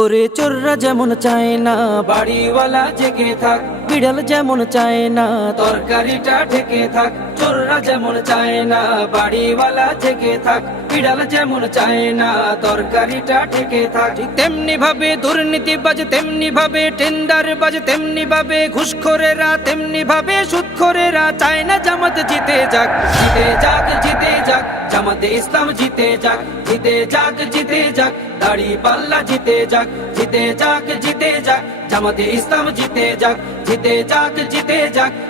ওরে চোররা যেমন চায় না বাড়িওয়ালা জেগে থাক বিড়াল যেমন চায় না তরকারিটা ঢেকে থাক চোররা যেমন চায় না বাড়িওয়ালা জেগে থাক বিড়াল যেমন চায় না তরকারিটা ঢেকে থাক। তেমনি ভাবে দুর্নীতি বাজে তেমনি ভাবে টেন্ডার বাজে তেমনি ভাবে ঘুষখোরেরা তেমনি ভাবে সুদখোরেরা চায় না জামাত জিতে যাক। জিতে যাক জিতে যাক জামাতে ইসলাম জিতে যাক জিতে যাক জিতে যাক। দাড়ি পাল্লা, জিতে যাক জিতে যাক জিতে যাক। জামাতে ইসলাম, জিতে যাক জিতে যাক জিতে যাক।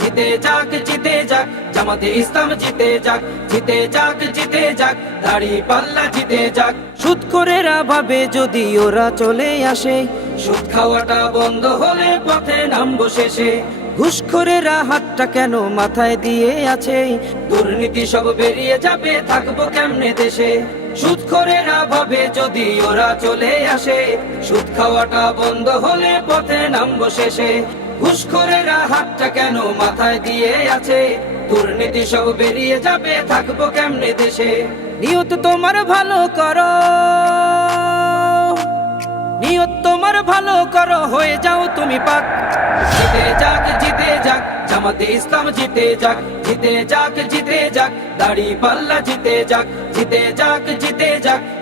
জিতে যাক জিতে যাক জামাতে ইসলাম জিতে যাক জিতে যাক জিতে যাক দাড়ি পাল্লা জিতে যাক। সুদ করেরা ভাবে যদি ওরা চলে আসে সুদ খাওয়াটা বন্ধ হলে পথে নামবো শেষে। ঘুষখোরেরা হাতটা কেন মাথায় দিয়ে আছে? দুর্নীতি সব বেরিয়ে যাবে থাকব কেমনে দেশে? সুদখোরেরা ভাবে যদি ওরা চলে আসে সুদ খাওয়াটা বন্ধ হলে পথে নামবো শেষে। ঘুষখোরেরা হাতটা কেন মাথায় দিয়ে আছে? দুর্নীতি সব বেরিয়ে যাবে, থাকব কেমনে দেশে? নিয়ত তোমার ভালো করো। নিয়ত তোমার ভালো করো, হয়ে যাও তুমি পাক। জিতে যাক জিতে যাক, জামাতে ইসলাম জিতে যাক। জিতে যাক জিতে যাক, দাড়ি পাল্লা জিতে যাক। জিতে যাক জিতে যাক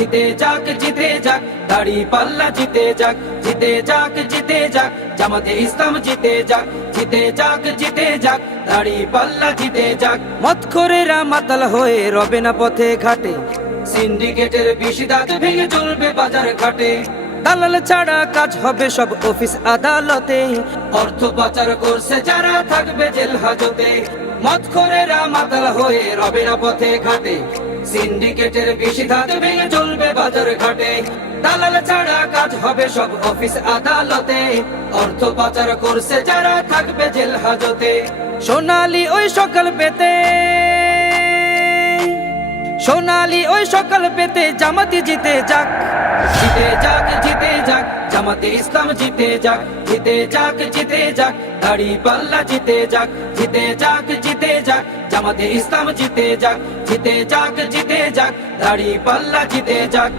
জিতে যাক জিতে যাক দাড়ি পাল্লা জিতে যাক জিতে যাক জিতে যাক জামাতে ইসলাম জিতে যাক জিতে যাক জিতে যাক দাড়ি পাল্লা জিতে যাক। মত খোরেরা মাতাল হয়ে রবে না পথে ঘাটে। সিন্ডিকেটের বেশি দাঁত ভেঙে চলবে বাজার ঘাটে। দালাল ছাড়া কাজ হবে সব অফিস আদালতে। অর্থ পাচার করছে যারা থাকবে জেল হাজতে। মত খোরেরা মাতাল হয়ে রবে না পথে ঘাটে। সিন্ডিকেটের বেশি ভেঙে চলবে বাজার ঘাটে। দালাল ছাড়া কাজ হবে সব অফিস আদালতে। অর্থ পাচার করছে যারা, থাকবে জেল হাজতে। সোনালি ওই সকাল পেতে। সোনালি ওই সকাল পেতে জামাতি জিতে যাক। জিতে যাক জিতে যাক, জামাতে ইসলাম জিতে যাক। জিতে যাক জিতে যাক, দাড়ি পাল্লা জিতে যাক। জিতে যাক জিতে যাক জামাতে ইসলাম জিতে যাক জিতে যাক জিতে যাক দাড়ি পাল্লা জিতে যাক।